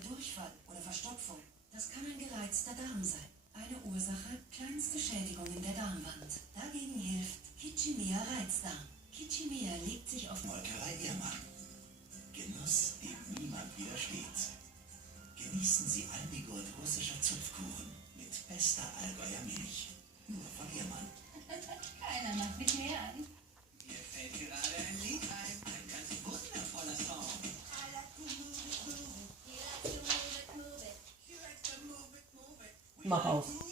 von Durchfall oder Verstopfung. Das kann ein gereizter Darm sein. Eine Ursache, kleinste Schädigungen der Darmwand. Dagegen hilft Kichimiya Reizdarm. Kichimiya legt sich auf Molkerei Ehrmann. Genuss, dem niemand widersteht. Genießen Sie Almigurt russischer Zupfkuchen mit bester Allgäuer Milch. Nur von Ehrmann. Keiner macht mich mehr an. Mir fällt gerade ein Lied ein. Ein ganz wundervoller Song. Mach auf.